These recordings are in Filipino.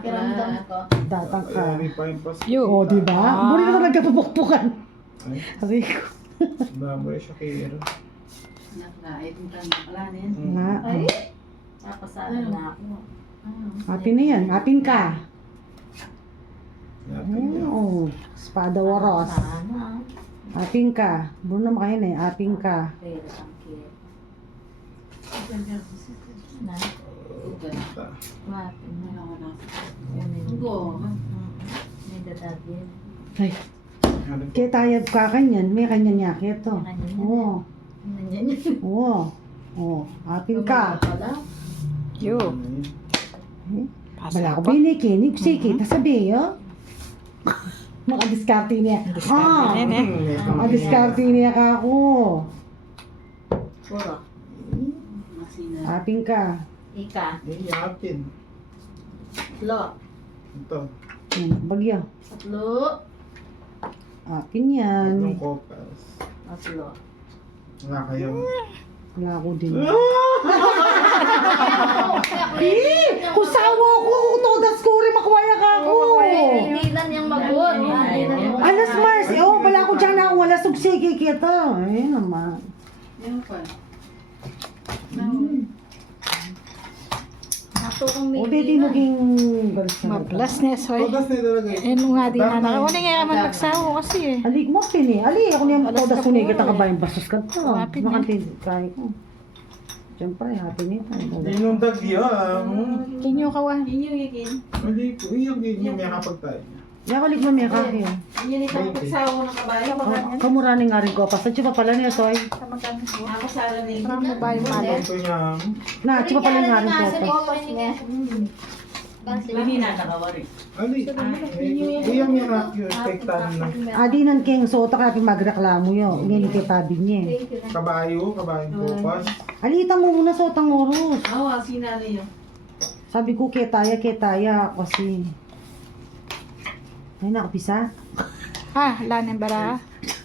pakiramdam ko. Datang ka. Ay, pa yung pas. O, diba? Muli ka na nagkapupukpukan. Ay, Sabi ko. baboy siya kay Nga. Ay, napasada na ako. Happy na yan. Happy ka. Happy. Oo. Espada Waros. Sana. Happy ka. Bruno makain eh. Happy ka. Pero ang cute. Na, mati na. May dadagin. Ay. Kaya tayad ka kanyan. May kanyan niya. Kaya to. Oo. Oo. Oo. Happy ka. Yo. Bala ko binikinig. Sige. Tasabi yo. Makadiskarte niya. Ah. Makadiskarte niya ka ako. Puro. Happy ka. Ika. Ay, yapin. Lo. Ito. Yan. Bagyo. Tatlo. Happy yan. Anong kopas? Tatlo. Wala kayo. Wala ko din. Kung sawa ko, todas ko rin makwaya ka ako. Hindi lang yung magot. Alas Mars, oh, wala ko dyan ako, wala sugsigi kita. Ayun naman. O, di tinuging galis na. Maplas niya, soy. Todas na talaga eh. Nga di na naka. Wala nga man magsawa kasi eh. Alik mo, pini. Ali, ako niya Alas todas ka ko niya po, kita eh. kabayan bastos ka to. Happy na. Makantin, kaya ko. Siyempre, happy niya. Dinundag yan. Kinyo ka wa. Hindi ko. Iyong ganyan may kapag tayo. Yakalik mo niya kaya. Kamurani nga rin ko. Pasta chupa pala niya, soy. Parang mo ba yung malo? Ito niya. Na, chupa pala nga rin ko. Ali. Iyong yung expectan na. Adinan keng sota ka magreklamo yo. Ngayon kay pabi niya. Kabayo, kabayong kopas. Alitang mo muna sotang oros. Sabi ko ketaya kasi. Ay nakapisa. Ah, lanin bara.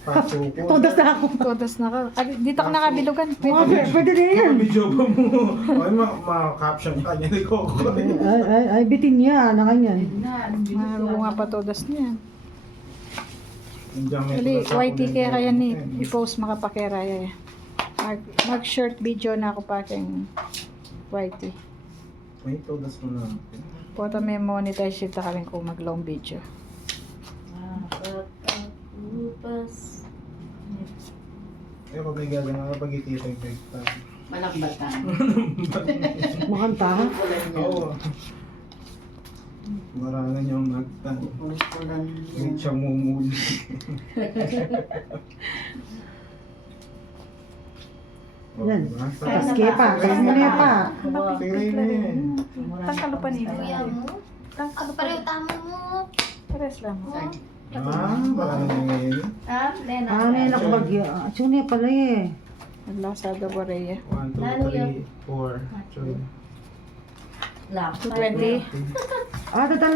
Pasuko. Todas na ako. Todas na ka. Dito ka nakabilugan. Pwede din yan. Video pa mo. Ay, ma-caption ka niya ni Coco. Ay, bitin niya. Na ganyan. Marugo nga pa todas niya. Nandiyan may Dali, tulas ako YT kaya ng- kaya ni i-post makapakiraya. Mag-short video na ako pa keng YT. May todas mo na. Pota may monetize siya ka rin kung mag-long video. Pagkakupas. Eh, pag may gagawin ka, pag ititay ka. Makanta ha? Oo. Marana niyang nagtan. Wait siya mumuli. Yan. Diba? Paske pa. Kasi mo niya pa. Tingnan mo yan. Tangkalo pa niya. Kuya mo. Ako pareho tama mo. Pares lang. Marana niya ngayon. Nena. Ano yan ako bagyo? Chune pala eh. Lasada Borea. 1, 2, 3, 4. Lang. 220. Total